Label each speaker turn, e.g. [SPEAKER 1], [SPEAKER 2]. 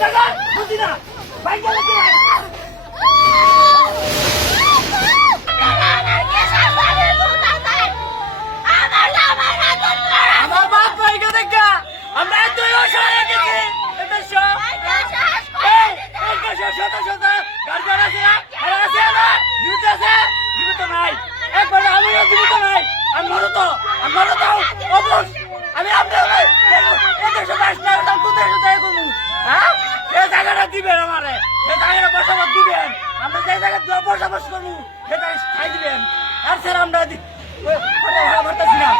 [SPEAKER 1] টাকা বুঝি না বাইক গেলে কি? আমার বাপ বাইকে দেখা আমরা দিবেন আমারে। এই বসবাস দিবেন। আমরা যে জায়গায় বসবাস করব, সে খাই দিবেন। আর স্যার আমরা কথা না।